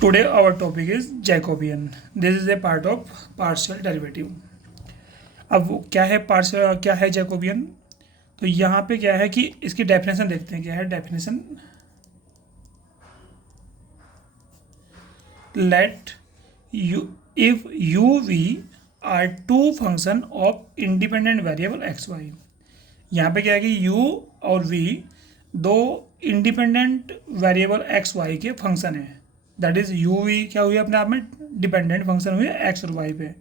Today our topic is Jacobian. This is a part of partial derivative. अब वो क्या है पार्शियल, क्या है जैकोबियन? तो यहाँ पे क्या है कि इसकी डेफिनेशन देखते हैं. क्या है definition? Let u if u v are two function of independent variable x y. यहाँ पे क्या है कि u और v दो इंडिपेंडेंट वेरिएबल एक्स वाई के फंक्शन है. दैट इज यू वी क्या हुई अपने आप में डिपेंडेंट फंक्शन हुए एक्स और वाई पे.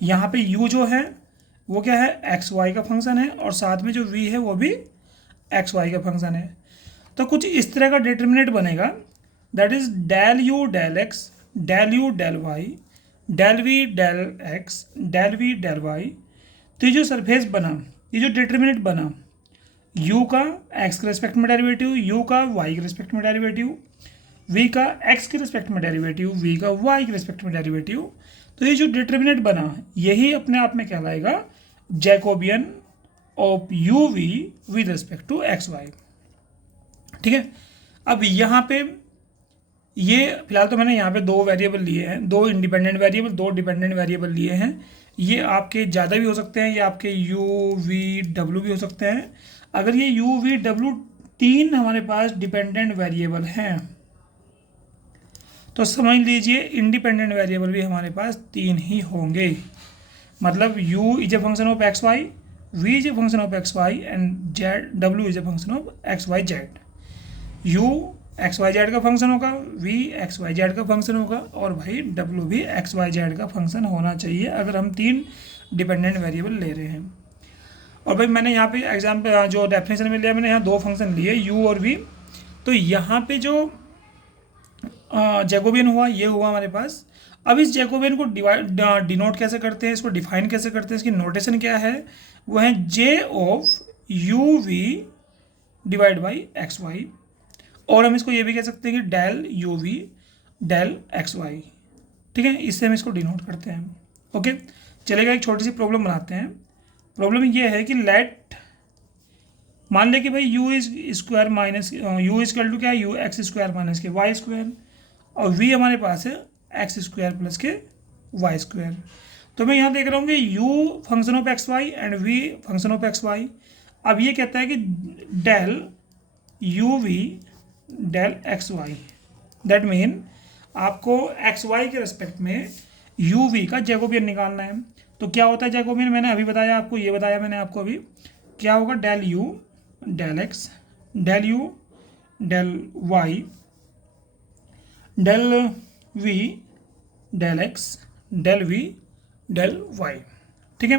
यहाँ पे u जो है वो क्या है एक्स वाई का फंक्शन है और साथ में जो v है वो भी एक्स वाई का फंक्शन है. तो कुछ इस तरह का डिटर्मिनेंट बनेगा. That is del u del x del u del y del v del x del v del y. तो ये जो सरफेस बना, ये जो डिटर्मिनेंट बना, u का x के रिस्पेक्ट में डेरिवेटिव, u का y के रिस्पेक्ट में डेरिवेटिव, v का x के रिस्पेक्ट में डेरिवेटिव, v का y के रिस्पेक्ट में डेरिवेटिव. तो ये जो डिटर्मिनेंट बना यही अपने आप में कहलाएगा Jacobian of u v with respect to x y. ठीक है. अब यहाँ पे ये फिलहाल तो मैंने यहाँ पे दो वेरिएबल लिए हैं, दो इंडिपेंडेंट वेरिएबल, दो डिपेंडेंट वेरिएबल लिए हैं. ये आपके ज़्यादा भी हो सकते हैं, ये आपके u v w भी हो सकते हैं. अगर ये u v w तीन हमारे पास डिपेंडेंट वेरिएबल हैं तो समझ लीजिए इंडिपेंडेंट वेरिएबल भी हमारे पास तीन ही होंगे. मतलब u is a function of x y, v is a function of x y and z w is a function of x y z. u x y z का फंक्शन होगा, v x y z का function होगा और भाई w भी x y z का function होना चाहिए अगर हम तीन डिपेंडेंट वेरिएबल ले रहे हैं. और भाई मैंने यहाँ पे एग्जाम्पल जो डेफिनेशन में लिया, मैंने यहाँ दो फंक्शन लिए u और v. तो यहाँ पे जो जैकोबियन हुआ ये हुआ हमारे पास. अब इस जैकोबियन को डिनोट कैसे करते हैं, इसको डिफाइन कैसे करते हैं, इसकी नोटेशन क्या है? वो है j of u v divide by x y. और हम इसको ये भी कह सकते हैं कि del u v del x y. ठीक है, इससे हम इसको डिनोट करते हैं. ओके, चलेगा. एक छोटी सी प्रॉब्लम बनाते हैं. प्रॉब्लम ये है कि लेट मान ले कि भाई u is square minus u equal to क्या है u x square minus k y square और वी हमारे पास है x square plus k y square. तो मैं यहाँ देख रहा हूँ कि u function of x y and v function of x y. अब ये कहता है कि del u v del x y. That mean आपको एक्स वाई के रिस्पेक्ट में यू वी का जैकोबियन निकालना है. तो क्या होता है जैकोबियन? मैंने अभी बताया आपको, ये बताया मैंने आपको अभी. क्या होगा? Del u del x del u del y del v del x del v del y. ठीक है.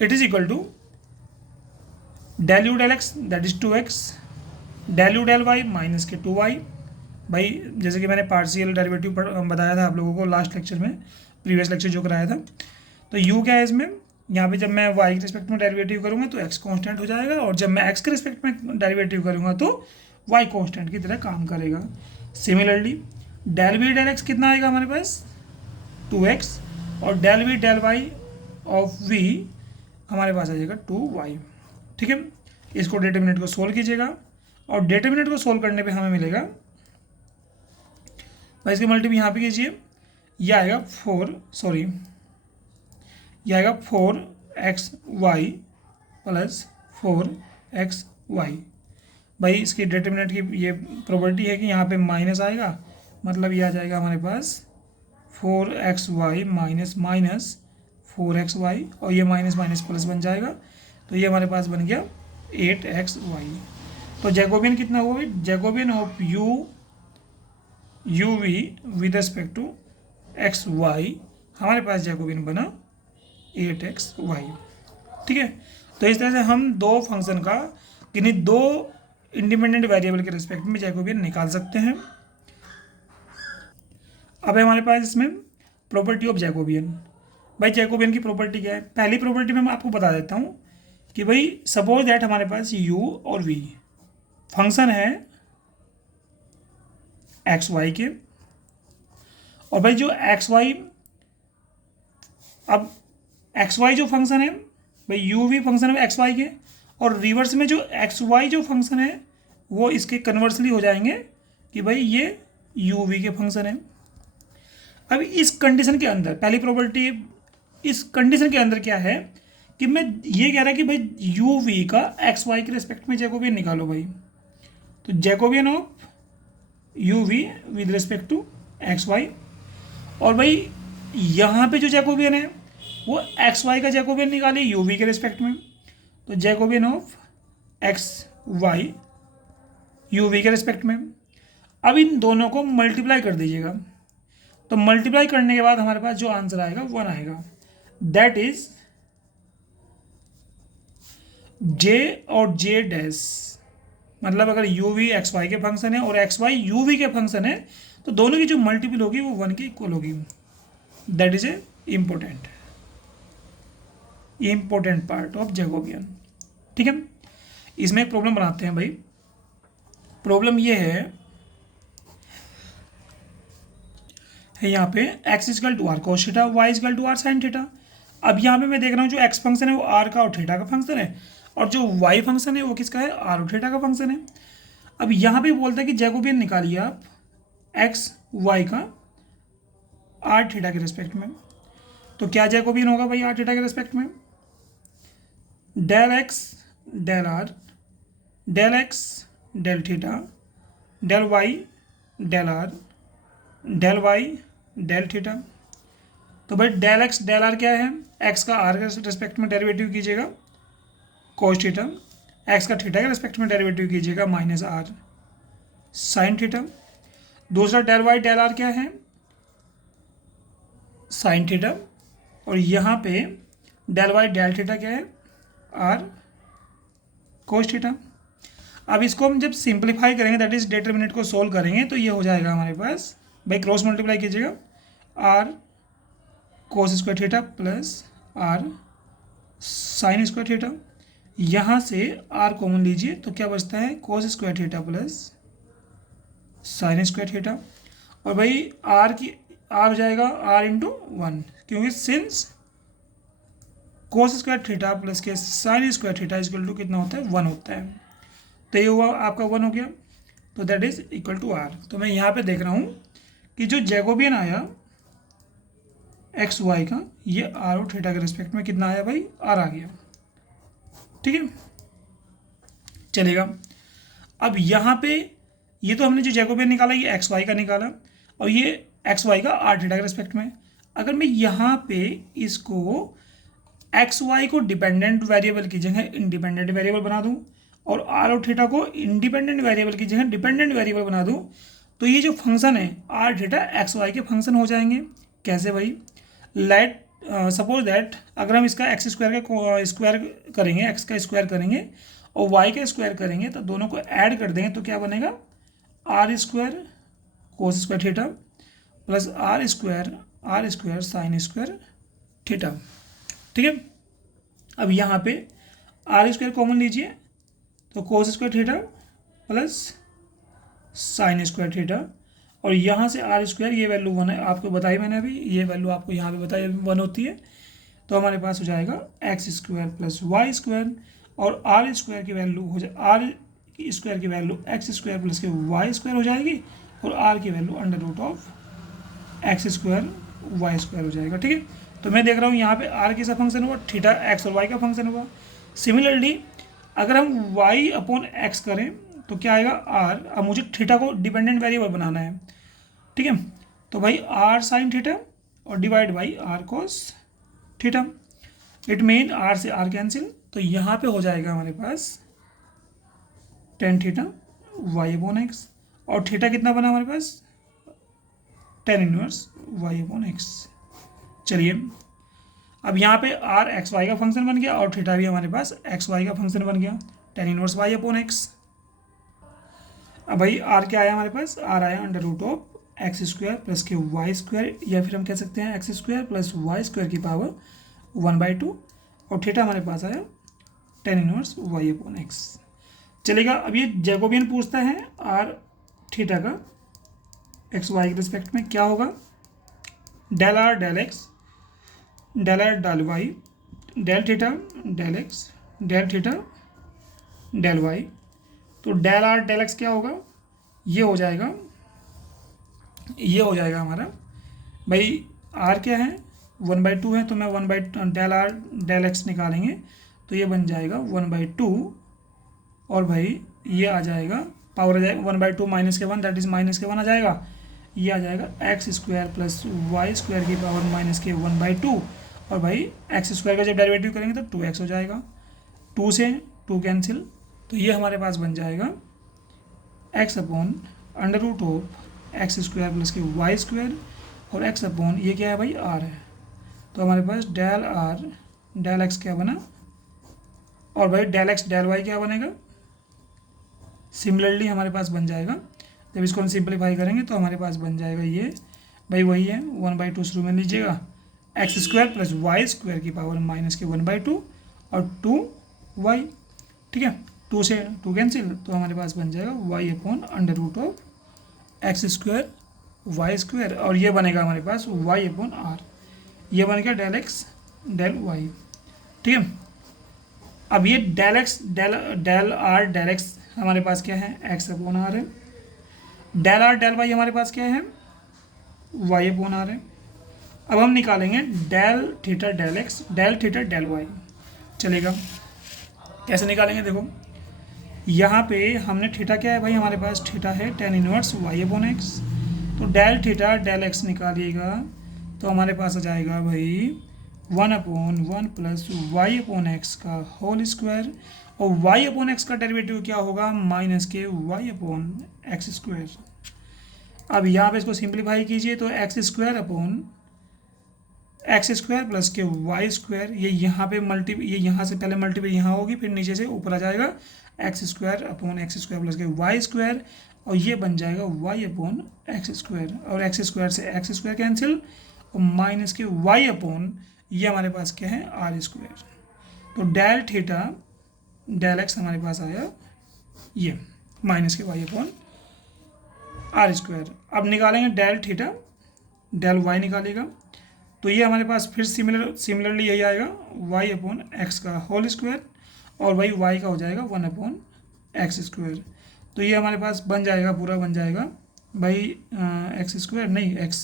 It is equal to del u del x that is 2x del u del y minus k 2y. भाई जैसे कि मैंने partial derivative बताया था आप लोगों को लास्ट लेक्चर में, प्रीवियस लेक्चर जो कराया था. तो u क्या है इसमें? यहाँ पे जब मैं y के रिस्पेक्ट में डेरिवेटिव करूँगा तो x कांस्टेंट हो जाएगा और जब मैं x के रिस्पेक्ट में डेरिवेटिव करूँगा तो y कांस्टेंट की तरह काम करेगा. Similarly del v del x कितना आएगा हमारे पास? 2x और del v del y of v हमारे पास आ जाएगा 2y. ठीक है. इसको डिटर्मिनेंट को सोल्व कीजिएगा और डिटर्मिनेंट को सोल्व करने पे हमें मिलेगा भाई इसके मल्टीप्लाई यहाँ पे कीजिए, यह आएगा 4x y प्लस 4xy. भाई इसकी डिटर्मिनेंट की ये प्रॉपर्टी है कि यहाँ पे माइनस आएगा, मतलब ये आ जाएगा हमारे पास 4xy माइनस माइनस 4xy और ये माइनस माइनस प्लस बन जाएगा. तो ये हमारे पास बन गया 8xy. तो जैकोबियन कितना हुआ? Jacobian of u v with respect to x y हमारे पास जैकोबियन बना 8xy. ठीक है. तो इस तरह से हम दो फंक्शन का यानी दो इंडिपेंडेंट वेरिएबल के रिस्पेक्ट में जैकोबियन निकाल सकते हैं. अब है हमारे पास इसमें प्रॉपर्टी ऑफ जैकोबियन. भाई जैकोबियन की प्रॉपर्टी क्या है? पहली प्रॉपर्टी में मैं आपको बता देता हूँ कि भाई सपोज दैट हमारे पास u और v फंक्शन है एक्स वाई के. और भाई जो एक्स वाई, अब एक्स वाई जो फंक्शन है भाई यू वी फंक्शन है एक्स वाई के और रिवर्स में जो एक्स वाई जो फंक्शन है वो इसके कन्वर्सली हो जाएंगे कि भाई ये यू वी के फंक्शन है. अब इस कंडीशन के अंदर पहली प्रॉपर्टी, इस कंडीशन के अंदर क्या है कि मैं ये कह रहा कि भाई यू वी का एक्स वाई के रिस्पेक्ट में जैकोबियन निकालो भाई। तो Jacobian of u v with respect to x y, और भाई यहाँ पे जो जैकोबियन है वो एक्स वाई का जैकोबियन निकाले यू वी के रिस्पेक्ट में। तो Jacobian of x y u v के रिस्पेक्ट में। अब इन दोनों को मल्टीप्लाई कर दीजिएगा, तो मल्टीप्लाई करने के बाद हमारे पास जो आंसर आएगा 1 आएगा। दैट इज जे और जे डैश, मतलब अगर यू वी एक्स वाई के फंक्शन है और एक्स वाई यू वी के फंक्शन है तो दोनों की जो मल्टीपल होगी वो 1 के इक्वल होगी। That is a important part of Jacobian. ठीक है, इसमें एक प्रॉब्लम बनाते हैं भाई। प्रॉब्लम ये है यहाँ पे x equal to r cos theta, y equal to r sine theta. अब यहाँ पे मैं देख रहा हूँ जो x फंक्शन है वो r का और थीटा का फंक्शन है, और जो y फंक्शन है वो किसका है, r और थीटा का फंक्शन है। अब यहाँ पे बोलता है कि जैकोबियन निकालिए आप x y का r थीटा के रिस्पेक्ट में। तो क्या जैकोबियन होगा भाई r थीटा के रिस्पेक्ट में, del x del r del x del theta del y del r del y del theta. तो भाई डेल x डेल r क्या है, x का r के रिस्पेक्ट में डेरिवेटिव कीजिएगा कोस थीटा, x का थीटा के रिस्पेक्ट में डेरिवेटिव कीजिएगा माइनस r साइन थीटा। दूसरा डेल y डेल r क्या है, साइन थीटा, और यहाँ पे डेल y डेल थीटा क्या है, r कोस थीटा। अब इसको हम जब सिंप्लीफाई करेंगे, दैट इज डिटरमिनेंट को सोल्व करेंगे, तो ये हो जाएगा हमारे पास भाई क्रॉस मल्टीप्लाई कीजिएगा R cos square theta plus R sine square theta. यहाँ से आर कॉमन लीजिए तो क्या बचता है, cos square theta plus sine square theta. और भाई आर हो जाएगा आर इंटू 1, क्योंकि since cos square theta plus के sine square theta equal to कितना होता है, 1 होता है। तो ये हुआ आपका 1 हो गया, तो that is equal to r. तो मैं यहाँ पे देख रहा हूँ कि जो जैकोबियन आया एक्स वाई का, ये आर और थीटा के रिस्पेक्ट में कितना आया भाई, आर आ गया। ठीक है, चलेगा। अब यहाँ पे ये तो हमने जो जैकोबियन निकाला ये एक्स वाई का निकाला, और ये एक्स वाई का आर थीटा के रिस्पेक्ट में। अगर मैं यहाँ पे इसको एक्स वाई को डिपेंडेंट वेरिएबल की जगह इंडिपेंडेंट वेरिएबल बना दूँ, और आर और थीटा को इंडिपेंडेंट वेरिएबल की जगह डिपेंडेंट वेरिएबल बना दूँ, तो ये जो फंक्शन है आर थीटा एक्स वाई के फंक्शन हो जाएंगे। कैसे भाई, लेट सपोज दैट अगर हम इसका एक्स स्क्वायर का स्क्वायर करेंगे, एक्स का स्क्वायर करेंगे और वाई का स्क्वायर करेंगे, तो दोनों को ऐड कर देंगे तो क्या बनेगा, r square cos square theta plus r square sine square theta. ठीक है, अब यहाँ पे आर स्क्वायर कॉमन लीजिए तो कोस square theta plus sine square theta, और यहाँ से आर स्क्वायर ये वैल्यू 1 है, आपको बताई मैंने अभी, ये वैल्यू आपको यहाँ पे बताई 1 होती है। तो हमारे पास हो जाएगा x square plus y square, और आर स्क्वायर की वैल्यू हो जाए, आर स्क्वायर की value x square plus k y square हो जाएगी, और आर की value under root of x square y square हो जाएगा। ठीक है, तो मैं देख रहा हूँ यहाँ पे आर किसका फंक्शन हुआ, थीटा एक्स और वाई का फंक्शन हुआ। सिमिलरली अगर हम वाई अपॉन एक्स करें तो क्या आएगा, आर। अब मुझे थीटा को डिपेंडेंट वेरिएबल बनाना है। ठीक है, तो भाई आर साइन थीटा और divide by R cos theta. It mean R से आर कैंसिल, तो यहाँ पे हो जाएगा हमारे पास tan theta y upon x, और थीटा कितना बना हमारे पास, tan inverse y upon x. चलिए, अब यहाँ पे आर एक्स वाई का फंक्शन बन गया और थीटा भी हमारे पास एक्स वाई का फंक्शन बन गया, tan inverse y upon x. अब भाई आर क्या आया हमारे पास, आर आया under root of x square plus k y square, या फिर हम कह सकते हैं x square plus y square की पावर 1/2, और थीटा हमारे पास आया tan inverse y upon x. चलेगा, अब ये जैकोबियन पूछता है आर थीटा का एक्स वाई के रिस्पेक्ट में क्या होगा, del r del x del r del y del theta del x del theta del y. तो डेल आर डेल एक्स क्या होगा, ये हो जाएगा हमारा भाई आर क्या है, 1/2 है, तो मैं डेल आर डेल एक्स निकालेंगे तो ये बन जाएगा 1/2, और भाई ये आ जाएगा पावर आ जाएगा 1/2 -1, दैट इज -1 आ जाएगा, ये आ जाएगा x² प्लस y² की पावर -1/2, और भाई x² का जब डेरिवेटिव करेंगे तो 2x हो जाएगा, 2 से 2 कैंसिल, तो ये हमारे पास बन जाएगा x upon under root of x² plus k y², और x अपॉन ये क्या है भाई r है, तो हमारे पास डेल r डेल x क्या बना, और भाई डेल x डेल y क्या बनेगा, सिमिलरली हमारे पास बन जाएगा, जब इसको हम सिंप्लीफाई करेंगे तो हमारे पास बन जाएगा ये भाई वही है 1/2 शुरू में लीजिएगा, x² प्लस y² की पावर -1/2 और 2y, ठीक है, 2 से 2 कैंसिल, तो हमारे पास बन जाएगा y upon under root of x² y², और ये बनेगा हमारे पास y अपॉन r, ये बनेगा डेल x डेल y, ठीक है। अब ये del x del r del x हमारे पास क्या है, x अपॉन r है, डेल r डेल y हमारे पास क्या है, y अपॉन r है। अब हम निकालेंगे del theta del x del theta del y, चलेगा, कैसे निकालेंगे, देखो यहाँ पे हमने थीटा क्या है भाई, हमारे पास थीटा है tan inverse y upon x, तो डेल थीटा डेल x निकालिएगा तो हमारे पास आ जाएगा भाई 1/1 प्लस y अपॉन एक्स का होल स्क्वायर, और y अपॉन एक्स का डेरिवेटिव क्या होगा, -y अपॉन x²। अब यहाँ पे इसको सिंप्लीफाई कीजिए तो x² upon x² plus k y², ये यहाँ पे ये यहाँ से पहले मल्टीपल यहाँ होगी, फिर नीचे से ऊपर आ जाएगा x² upon x² plus k y², और ये बन जाएगा y अपॉन x², और x² से x² कैंसिल, और माइनस के y अपॉन ये हमारे पास क्या है r², तो डेल थीटा डेल x हमारे पास आया ये माइनस के y अपॉन r²। अब निकालेंगे डेल थीटा डेल y निकालेगा तो ये हमारे पास फिर सिमिलरली यही आएगा y अपॉन एक्स का होल स्क्वायर, और वही y का हो जाएगा 1 अपॉन x², तो ये हमारे पास बन जाएगा, पूरा बन जाएगा भाई x² नहीं x,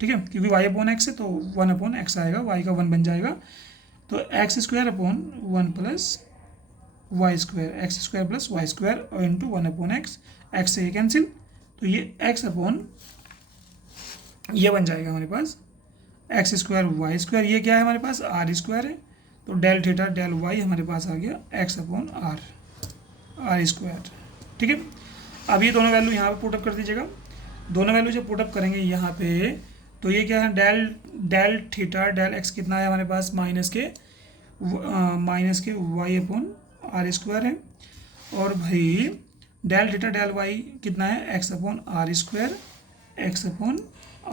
ठीक है, क्योंकि y अपॉन एक्स है तो 1 अपॉन एक्स आएगा, y का 1 बन जाएगा, तो x² upon 1 plus y², x² plus y² और इंटू 1 अपॉन एक्स, एक्स से ये कैंसिल, तो ये x अपॉन ये बन जाएगा हमारे पास x² y², ये क्या है हमारे पास r² है, तो डेल थीटा डेल y हमारे पास आ गया x अपॉन r², ठीक है। अब ये दोनों वैल्यू यहाँ पे पुटअप कर दीजिएगा, दोनों वैल्यू जब पुटअप करेंगे यहाँ पे तो ये क्या है डेल थीटा डेल x कितना है हमारे पास माइनस के y अपॉन r² है, और भाई डेल थीटा डेल y कितना है x अपॉन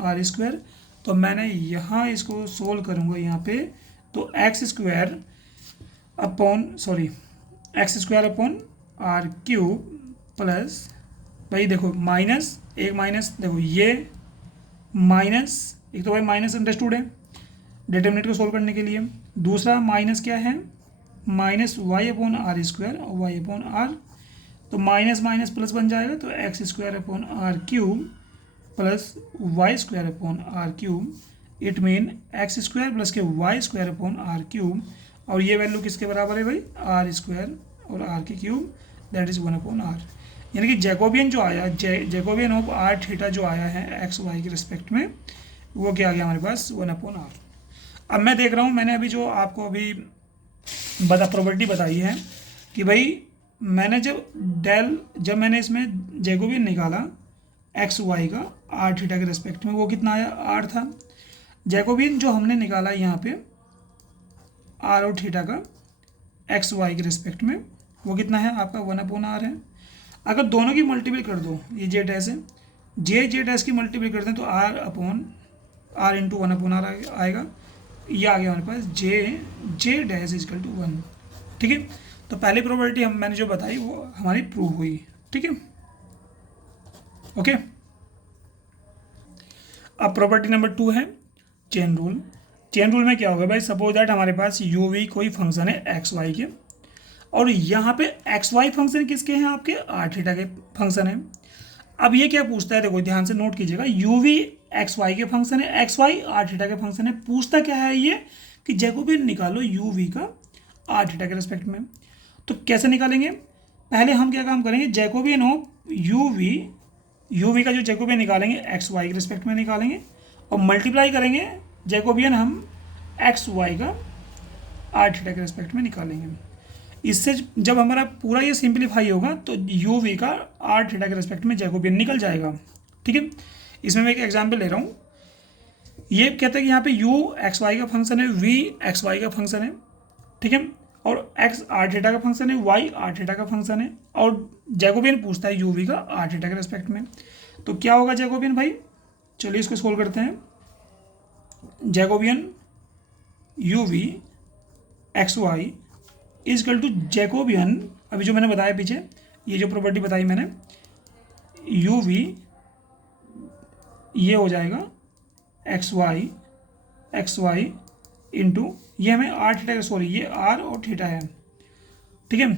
r², तो मैंने यहाँ इसको सोल्व करूँगा यहाँ पे, तो x² अपॉन r³ प्लस भाई देखो माइनस एक माइनस, देखो ये माइनस एक तो भाई माइनस अंडरस्टूड है डिटरमिनेंट को सोल्व करने के लिए, दूसरा माइनस क्या है -y अपॉन r² और y अपॉन r, तो माइनस माइनस प्लस बन जाएगा, तो x² upon r³ plus y² upon r³, it mean x² plus k y² upon r³, और ये वैल्यू किसके बराबर है भाई r² और r³ that is 1 upon r, यानी कि जैकोबियन जो आया जैकोबियन ऑफ r थीटा जो आया है x y के रिस्पेक्ट में, वो क्या आ गया हमारे पास 1 अपॉन r। अब मैं देख रहा हूँ मैंने अभी जो आपको अभी प्रॉपर्टी बताई है कि भाई मैंने जब मैंने इसमें जैकोबियन निकाला एक्स वाई का r थीटा के रिस्पेक्ट में, वो कितना आया r था, जैकोबियन जो हमने निकाला यहाँ पे r और थीटा का एक्स वाई के रिस्पेक्ट में, वो कितना है आपका 1 अपॉन r है। अगर दोनों की मल्टीपल कर दो, ये जेड डैश है, जेड डैश की मल्टीपल कर दें तो r upon r into 1 upon r आएगा, ये आ गया हमारे पास जे डैश इजकल टू 1, ठीक है। तो पहली प्रॉपर्टी मैंने जो बताई वो हमारी प्रूव हुई, ठीक है, ओके। अब प्रॉपर्टी नंबर 2 है चेन रूल। चेन रूल में क्या होगा भाई, सपोज दैट हमारे पास यू वी कोई फंक्शन है एक्स वाई के, और यहाँ पे एक्स वाई फंक्शन किसके हैं आपके r थीटा के फंक्शन है। अब ये क्या पूछता है, देखो ध्यान से नोट कीजिएगा, यू वी एक्स वाई के फंक्शन है, एक्स वाई आर थीटा के फंक्शन है। पूछता क्या है ये कि जैकोबियन निकालो यू वी का आर थीटा के रिस्पेक्ट में। तो कैसे निकालेंगे, पहले हम क्या काम करेंगे, जैकोबियन ऑफ यू वी का जो जैकोबियन निकालेंगे एक्स वाई के रिस्पेक्ट में निकालेंगे और मल्टीप्लाई करेंगे जैकोबियन हम एक्स वाई का आर थीटा के रिस्पेक्ट में निकालेंगे। इससे जब हमारा पूरा ये सिंप्लीफाई होगा तो यू वी का आर थीटा के रिस्पेक्ट में जैकोबियन निकल जाएगा। ठीक है, इसमें मैं एक एग्जांपल ले रहा हूँ। ये कहते हैं कि यहाँ पे u एक्स वाई का फंक्शन है, v एक्स वाई का फंक्शन है, ठीक है, और x आर थीटा का फंक्शन है, y आर थीटा का फंक्शन है, और जैकोबियन पूछता है u v का आर थीटा के रिस्पेक्ट में। तो क्या होगा जैकोबियन भाई, चलिए इसको सोल्व करते हैं। Jacobian u v x y equal to Jacobian, अभी जो मैंने बताया पीछे, ये जो प्रॉपर्टी बताई मैंने, u v ये हो जाएगा एक्स वाई इंटू, ये हमें आर थीटा, सॉरी ये आर और थीटा है, ठीक है,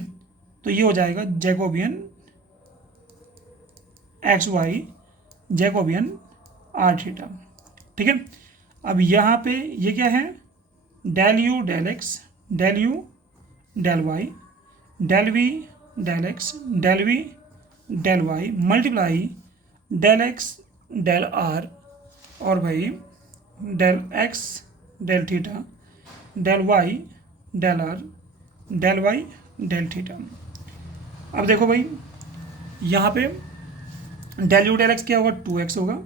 तो ये हो जाएगा Jacobian x y Jacobian r theta. ठीक है, अब यहाँ पे ये क्या है, del u del x, del u del y, del v del x, del v del y, multiply del x del r, और भाई del x del theta, del y del r, del y del theta. अब देखो भाई यहाँ पे del u del x क्या होगा, 2x होगा,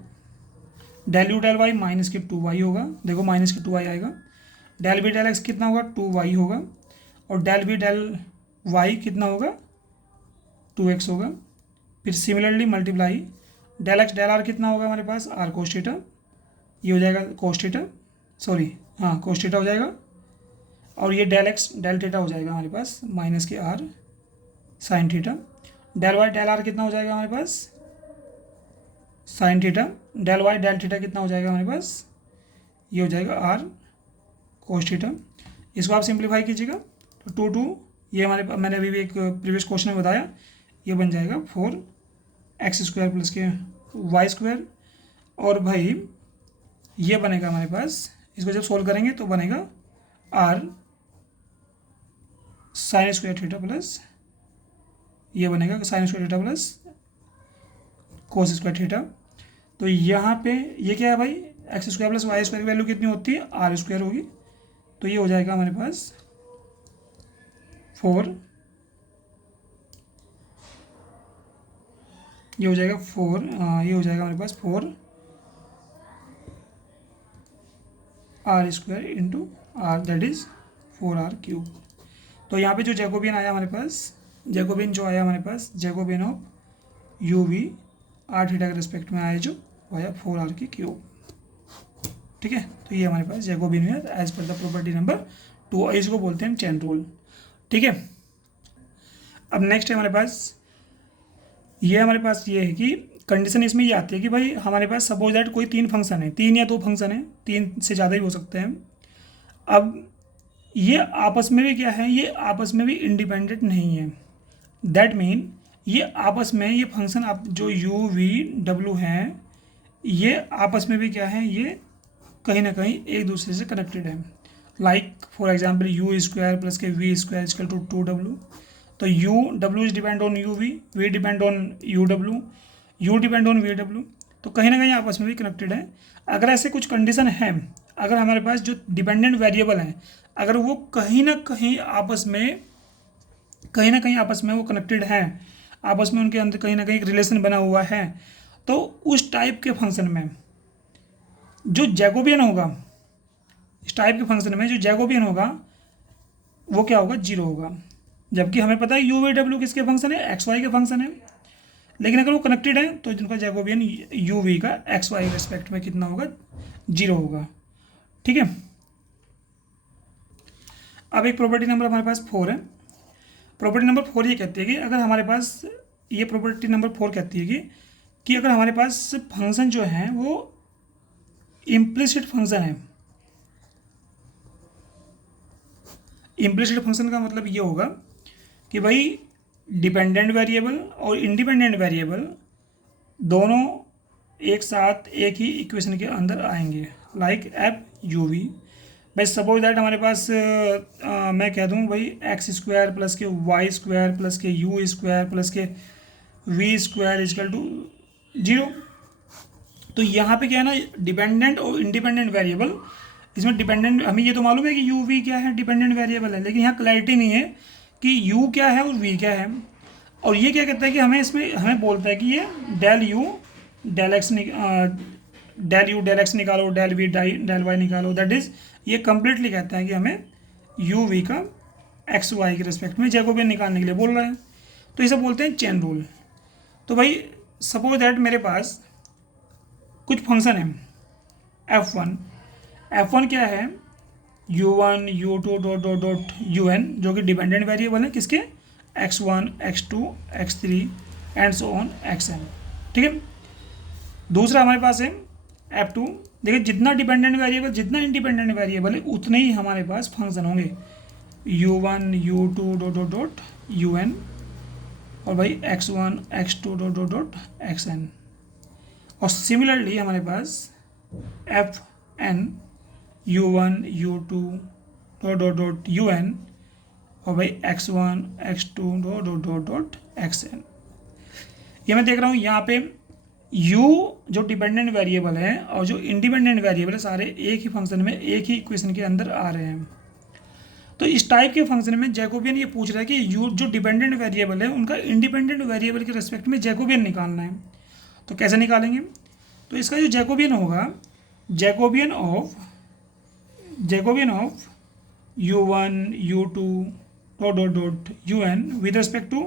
del u del y minus k 2y होगा, देखो माइनस के 2y आएगा, डेल बी डेल एक्स कितना होगा, 2y होगा, और डेल बी डेल वाई कितना होगा, 2x होगा। फिर similarly multiply del x del are कितना होगा हमारे पास, आर कोस थीटा, ये हो जाएगा कोस थीटा, सॉरी हाँ कोस थीटा हो जाएगा, और ये डेल एक्स डेल थीटा हो जाएगा हमारे पास माइनस के R sine theta, del y del are कितना हो जाएगा हमारे पास, sine theta, del y del theta कितना हो जाएगा हमारे पास, ये हो जाएगा आर कोस थीटा। इसको आप सिंप्लीफाई कीजिएगा तो 2 ये हमारे, मैंने अभी भी एक प्रीवियस क्वेश्चन में बताया, ये बन जाएगा 4x² प्लस के y², और भाई ये बनेगा हमारे पास, इसको जब सोल्व करेंगे तो बनेगा r sign square theta plus, ये बनेगा sign square theta plus cos square theta. तो यहाँ पे ये क्या है भाई, x² प्लस y² की वैल्यू कितनी होती है, r² होगी, तो ये हो जाएगा हमारे पास 4, ये हो जाएगा 4, ये हो जाएगा हमारे पास 4r² into r, that is 4r³। तो यहाँ पे जो जैकोबियन आया हमारे पास, जैकोबियन जो आया हमारे पास, Jacobian of u v R theta के रिस्पेक्ट में आया जो आया 4r³। ठीक है, तो ये हमारे पास जैकोबियन है as per the property number 2, इसको बोलते हैं चेन रूल। ठीक है, अब नेक्स्ट है हमारे पास, ये हमारे पास ये है कि कंडीशन इसमें ये आती है कि भाई हमारे पास सपोज दैट कोई 3 फंक्शन है, 3 या 2 फंक्शन है, 3 से ज़्यादा ही हो सकते हैं। अब ये आपस में भी क्या है, ये आपस में भी इंडिपेंडेंट नहीं है, दैट मीन ये आपस में, ये फंक्शन आप जो यू वी डब्ल्यू हैं, ये आपस में भी क्या है, ये कहीं ना कहीं एक दूसरे से कनेक्टेड है। Like for example u² plus के v² इक्वल टू 2w, तो u w is depend on u v depend on u depend on v, तो कहीं ना कहीं आपस में भी कनेक्टेड है। अगर ऐसे कुछ कंडीशन है, अगर हमारे पास जो डिपेंडेंट वेरिएबल हैं, अगर वो कहीं ना कहीं आपस में वो कनेक्टेड हैं, आपस में उनके अंदर कहीं ना कहीं एक रिलेशन बना हुआ है, तो उस टाइप के फंक्शन में जो जैकोबियन होगा, इस टाइप के फंक्शन में जो जैकोबियन होगा वो क्या होगा, 0 होगा। जबकि हमें पता है यू वी डब्ल्यू किसके फंक्शन है, एक्स वाई के फंक्शन है, लेकिन अगर वो कनेक्टेड है तो जिनका जैकोबियन यू वी का एक्स वाई रेस्पेक्ट में कितना होगा, 0 होगा। ठीक है, अब एक प्रॉपर्टी नंबर हमारे पास 4 है। प्रॉपर्टी नंबर 4 ये कहती है कि अगर हमारे पास, ये प्रॉपर्टी नंबर 4 कहती है कि अगर हमारे पास फंक्शन जो है वो इम्प्लिसिट फंक्शन है, इम्प्लिसिट फंक्शन का मतलब ये होगा कि भाई डिपेंडेंट वेरिएबल और इंडिपेंडेंट वेरिएबल दोनों एक साथ एक ही इक्वेशन के अंदर आएंगे, लाइक एफ यू वी। भाई सपोज दैट हमारे पास मैं कह दूँ भाई x square plus k y square plus के यू स्क्वायर प्लस के वी स्क्वायर इजकल टू 0। तो यहाँ पे क्या है ना, डिपेंडेंट और इंडिपेंडेंट वेरिएबल, इसमें डिपेंडेंट हमें ये तो मालूम है कि यू वी क्या है, डिपेंडेंट वेरिएबल है, लेकिन यहाँ क्लैरिटी नहीं है कि यू क्या है और वी क्या है। और ये क्या कहता है कि हमें इसमें हमें बोलता है कि ये डेल यू डेल एक्स निकालो, डेल वी डेल वाई निकालो। दैट इज़ ये कंप्लीटली कहता है कि हमें यू वी का एक्स वाई के रिस्पेक्ट में जैकोबियन निकालने के लिए बोल रहा है। तो इसे बोलते हैं चेन रूल। तो भाई सपोज दैट मेरे पास कुछ फंक्शन है f1 क्या है, u1 u2 dot dot dot un, जो कि डिपेंडेंट वेरिएबल है किसके, x1 x2 x3 and so on xn। ठीक है। दूसरा हमारे पास है f2। देखिए जितना डिपेंडेंट वेरिएबल जितना इंडिपेंडेंट वेरिएबल है उतने ही हमारे पास फंक्शन होंगे, u1 u2 dot dot dot un और भाई x1 x2 dot dot dot xn। और सिमिलरली हमारे पास F N u1 u2 dot dot dot un और भाई x1 x2 dot dot dot dot xn। ये मैं देख रहा हूँ यहाँ पे u जो डिपेंडेंट वेरिएबल है और जो इंडिपेंडेंट वेरिएबल है सारे एक ही फंक्शन में एक ही इक्वेशन के अंदर आ रहे हैं। तो इस टाइप के फंक्शन में जैकोबियन ये पूछ रहा है कि u जो डिपेंडेंट वेरिएबल है उनका इंडिपेंडेंट वेरिएबल के रिस्पेक्ट में जैकोबियन निकालना है। तो कैसे निकालेंगे, तो इसका जो जैकोबियन होगा, Jacobian of u1 u2 dot dot dot un with respect to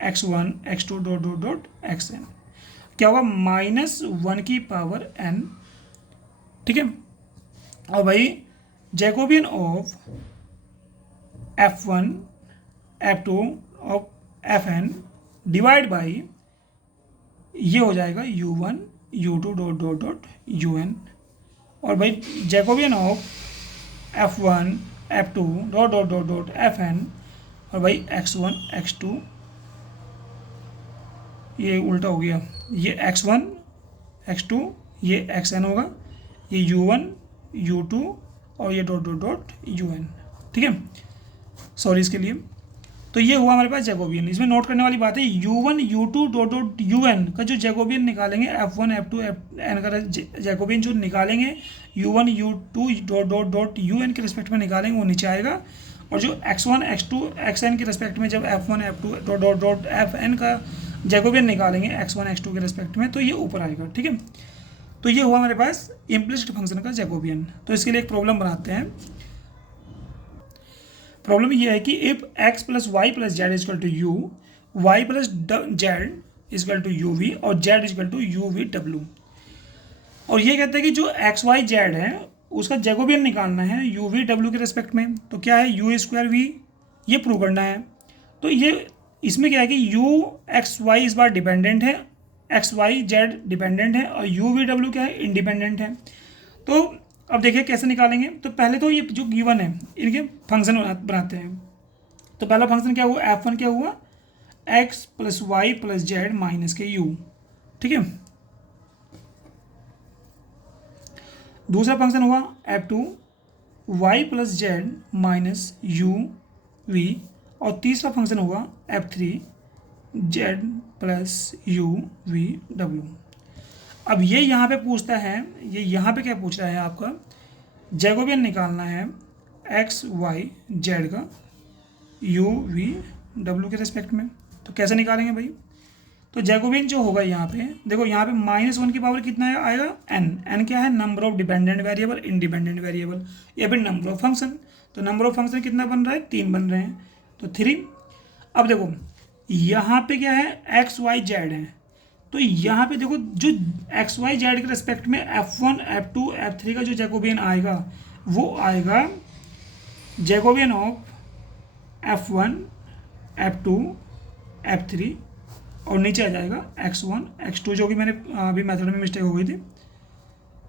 x1 x2 dot dot dot xn क्या होगा, -1 की पावर n। ठीक है। और भाई Jacobian of f1 f2 of fn divide by ये हो जाएगा u1 u2 dot dot dot un। और भाई Jacobian of f1 f2 dot dot dot dot fn और भाई x1 x2, ये उल्टा हो गया, ये x1 x2 ये xn होगा, ये u1 u2 और ये डॉट डॉट डॉट un। ठीक है, सॉरी इसके लिए। तो ये हुआ हमारे पास जैकोबियन। इसमें नोट करने वाली बात है u1 u2 dot dot un का जो जैकोबियन निकालेंगे, f1 f2 fn का जैकोबियन जो निकालेंगे u1 u2 dot dot dot un के रिस्पेक्ट में निकालेंगे वो नीचे आएगा, और जो x1 x2 xn के रिस्पेक्ट में जब f1 f2 dot dot dot fn का जैकोबियन निकालेंगे x1 x2 के रिस्पेक्ट में तो ये ऊपर आएगा। ठीक है। तो ये हुआ हमारे पास इम्प्लिसिट फंक्शन का जैकोबियन। तो इसके लिए एक प्रॉब्लम बनाते हैं। प्रॉब्लम ये है कि if x plus y plus z equal to u, y plus z equal to u v और z equal to u v डब्ल्यू। और ये कहते हैं कि जो एक्स वाई जेड है उसका जैकोबियन निकालना है यू वी डब्ल्यू के रेस्पेक्ट में। तो क्या है, यू स्क्वायर वी, ये प्रूव करना है। तो ये इसमें क्या है कि यू एक्स वाई इस बार डिपेंडेंट है, एक्स वाई जेड डिपेंडेंट है और यू वी डब्ल्यू क्या है, इंडिपेंडेंट है। तो अब देखिए कैसे निकालेंगे। तो पहले तो ये जो गिवन है इनके फंक्शन बनाते हैं। तो पहला फंक्शन क्या हुआ, f1 क्या हुआ, x plus y plus z minus k u। ठीक है। दूसरा फंक्शन हुआ f2 y plus z minus u v। और तीसरा फंक्शन हुआ f3 z plus u v w। अब ये यहाँ पे पूछता है, ये यहाँ पे क्या पूछ रहा है आपका, जैकोबियन निकालना है एक्स वाई जेड का यू वी डब्ल्यू के रिस्पेक्ट में। तो कैसे निकालेंगे भाई, तो जैकोबियन जो होगा यहाँ पे देखो, यहाँ पे -1 की पावर कितना आएगा, n क्या है, number of dependent variable independent variable, या फिर नंबर ऑफ फंक्शन। तो नंबर ऑफ फंक्शन कितना बन रहा है, 3 बन रहे हैं, तो 3। अब देखो यहाँ पे क्या है, एक्स वाई जेड है। तो यहाँ पे देखो जो एक्स वाई जेड के रिस्पेक्ट में f1 f2 f3 का जो जैकोबियन आएगा वो आएगा Jacobian of f1 f2 f3 और नीचे आ जाएगा x1 x2, जो कि मैंने अभी मेथड में मिस्टेक हो गई थी,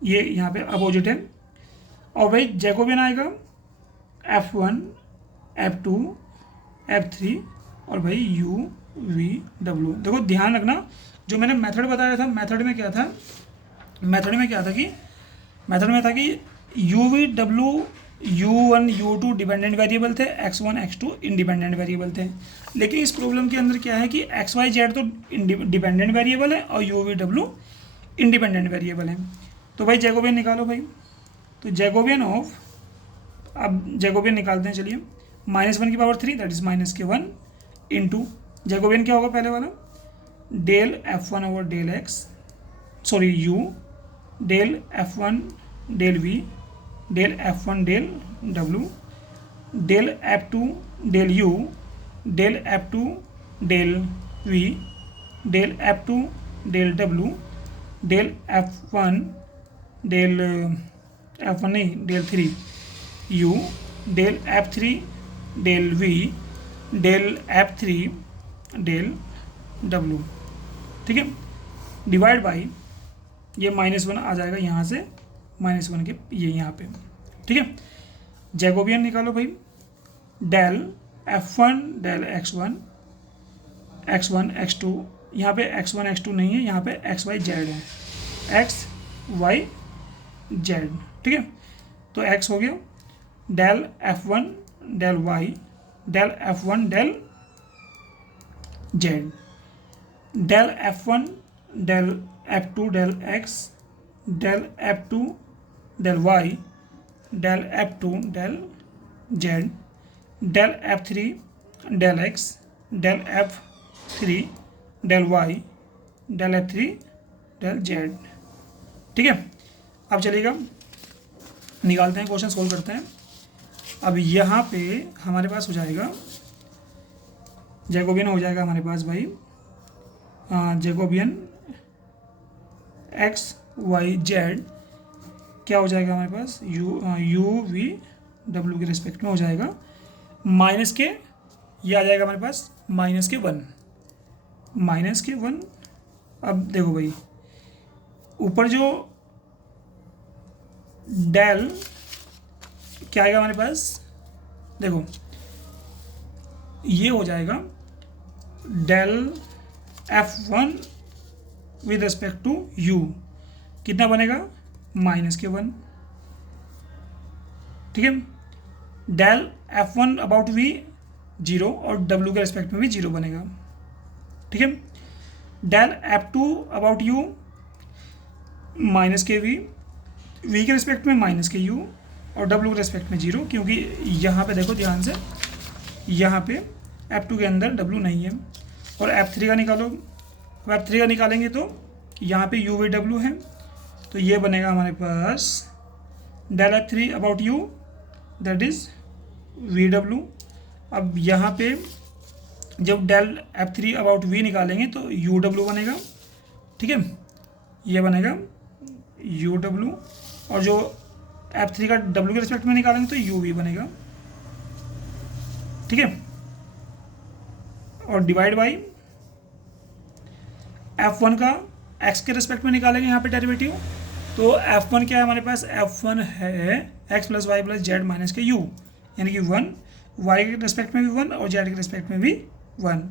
ये यहाँ पे अपोजिट है। और भाई जैकोबियन आएगा f1 f2 f3 और भाई u v w। देखो ध्यान रखना जो मैंने मेथड बताया था, मेथड में क्या था मेथड में क्या था कि मेथड में था कि you v W u1 u2 dependent variable थे, x1 x2 इंडिपेंडेंट वेरिएबल थे। लेकिन इस प्रॉब्लम के अंदर क्या है कि एक्स वाई जेड तो डिपेंडेंट वेरिएबल है और u v w independent variable है। तो भाई जैकोबियन निकालो भाई। तो जैकोबियन ऑफ, अब जैकोबियन निकालते हैं चलिए। -1⁻³ that is -k1 into Jacobian क्या होगा पहले वाला, del f1 over del x, sorry u, del f1 del v, del f1 del w, del f2 del u, del f2 del v, del f2 del w, del f1 del f1 नहीं del 3 u, del f3 del v, del f3 del w। ठीक है, divide by ये -1 आ जाएगा यहाँ से, -1 के ये यहाँ पे। ठीक है, जैकोबियन निकालो भाई। Del f1 del x1 x1 x2, यहाँ पे x1 x2 नहीं है, यहाँ पे x y z है, x y z। ठीक है, तो x हो गया del f1 del y, del f1 del z, del f1 del f2 del x, del f2 del y, del f2 del z, del f3 del x, del f3 del y, del f3 del z। ठीक है, अब चलिएगा निकालते हैं, question solve करते हैं। अब यहाँ पे हमारे पास हो जाएगा जैकोबियन हो जाएगा हमारे पास भाई, जैकोबियन एक्स वाई जेड क्या हो जाएगा हमारे पास, यू वी डब्ल्यू के रिस्पेक्ट में हो जाएगा माइनस के, ये आ जाएगा हमारे पास -k1, -k1। अब देखो भाई ऊपर जो डेल क्या आएगा हमारे पास, देखो ये हो जाएगा del f1 with respect to u, कितना बनेगा -k1। ठीक है, डेल f1 अबाउट v 0 और w के रिस्पेक्ट में भी 0 बनेगा। ठीक है, del f2 about u -kv, v के रिस्पेक्ट में -ku और w के रिस्पेक्ट में 0, क्योंकि यहाँ पे देखो ध्यान से, यहाँ पे f2 के अंदर w नहीं है। और f3 का निकालो, f3 का निकालेंगे तो यहाँ पे u v w है, तो ये बनेगा हमारे पास del f3 about u that is v w। अब यहाँ पे जब डेल f3 अबाउट v निकालेंगे तो u w बनेगा। ठीक है, ये बनेगा u w, और जो f3 का w के रिस्पेक्ट में निकालेंगे तो u v बनेगा। ठीक है, और डिवाइड बाई f1 का x के रिस्पेक्ट में निकालेंगे यहाँ पे डेरिवेटिव, तो f1 क्या है हमारे पास, f1 है x plus y plus z minus k u, यानी कि 1, y के रिस्पेक्ट में भी 1 और z के रिस्पेक्ट में भी 1।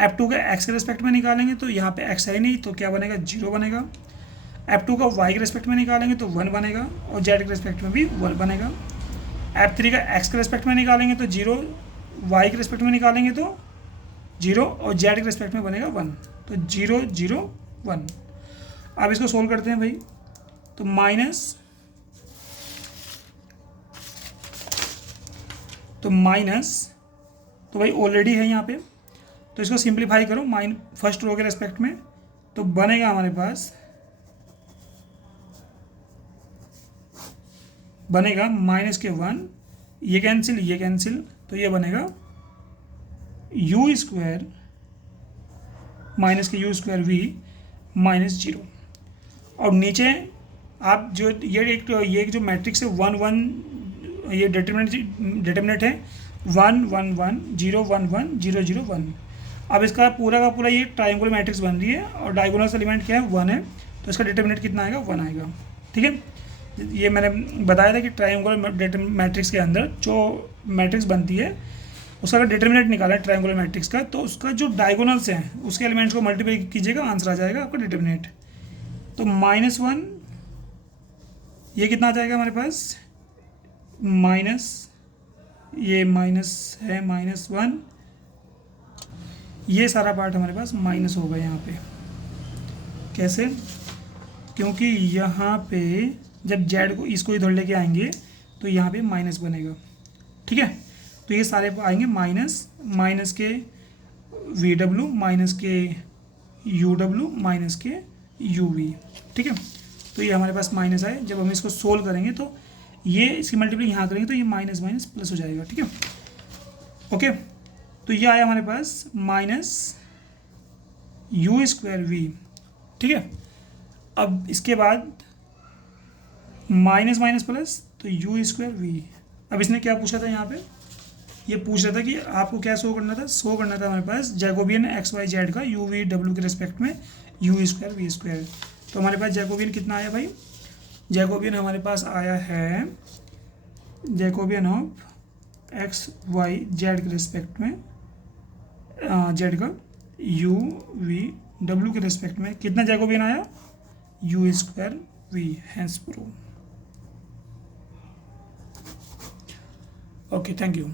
f2 का x के रिस्पेक्ट में निकालेंगे तो यहाँ पे x है नहीं, तो क्या बनेगा 0 बनेगा। f2 का y के रिस्पेक्ट में निकालेंगे तो 1 बनेगा और z के रिस्पेक्ट में भी 1 बनेगा। f3 का x के रिस्पेक्ट में निकालेंगे तो 0, y के रिस्पेक्ट में निकालेंगे तो 0 और z के रिस्पेक्ट में बनेगा 1, तो 0 0 1। अब इसको सोल्व करते हैं भाई, तो माइनस तो भाई ऑलरेडी है यहाँ पे, तो इसको सिंप्लीफाई करो फर्स्ट रो के रिस्पेक्ट में, तो बनेगा हमारे पास बनेगा -k1, ये कैंसिल, तो ये बनेगा u स्क्वायर -ku² v -0। और नीचे आप जो ये जो मैट्रिक्स है 1 1, ये डिटर्मिनेंट है 1 1 1 0 1 1 0 0 1। अब इसका पूरा का पूरा ये ट्रायंगुलर मैट्रिक्स बन रही है और डायगोनल एलिमेंट क्या है 1 है, तो इसका डिटर्मिनेंट कितना आएगा 1 आएगा। ठीक है, ये मैंने बताया था कि ट्रायंगुलर मैट्रिक्स के अंदर जो मैट्रिक्स बनती है उसका अगर डिटर्मिनेंट निकाला है ट्रायंगुलर मैट्रिक्स का, तो उसका जो डायगोनल्स हैं उसके एलिमेंट्स को मल्टीप्लाई कीजिएगा, आंसर आ जाएगा आपका डिटर्मिनेंट। तो -1 ये कितना आ जाएगा हमारे पास, माइनस, ये माइनस है -1, ये सारा पार्ट हमारे पास माइनस होगा यहाँ पे। कैसे? क्योंकि यहाँ पे जब जेड को इसको इधर लेके आएंगे तो यहाँ पे माइनस बनेगा, ठीक है। तो ये सारे आएंगे माइनस, माइनस के वी डब्ल्यू, माइनस के यू डब्ल्यू, माइनस के यू वी, ठीक है। तो ये हमारे पास माइनस आए, जब हम इसको सोल्व करेंगे तो ये इसकी मल्टीप्लाई यहाँ करेंगे तो ये माइनस माइनस प्लस हो जाएगा, ठीक है। ओके, तो ये आया हमारे पास माइनस यू स्क्वायर वी, ठीक है। अब इसके बाद माइनस माइनस प्लस, तो यू स्क्वायर वी। अब इसने क्या पूछा था यहाँ पे, ये पूछ रहा था कि आपको क्या शो करना था, शो करना था हमारे पास जैकोबियन एक्स वाई जेड का यू वी डब्ल्यू के रिस्पेक्ट में यू स्क्वायर वी स्क्वायर। तो हमारे पास जैकोबियन कितना आया भाई, जैकोबियन हमारे पास आया है, Jacobian of x y z के रिस्पेक्ट में जेड का यू वी डब्ल्यू के रिस्पेक्ट में कितना जैकोबियन आया, u square v, hence prove. Okay, thank you.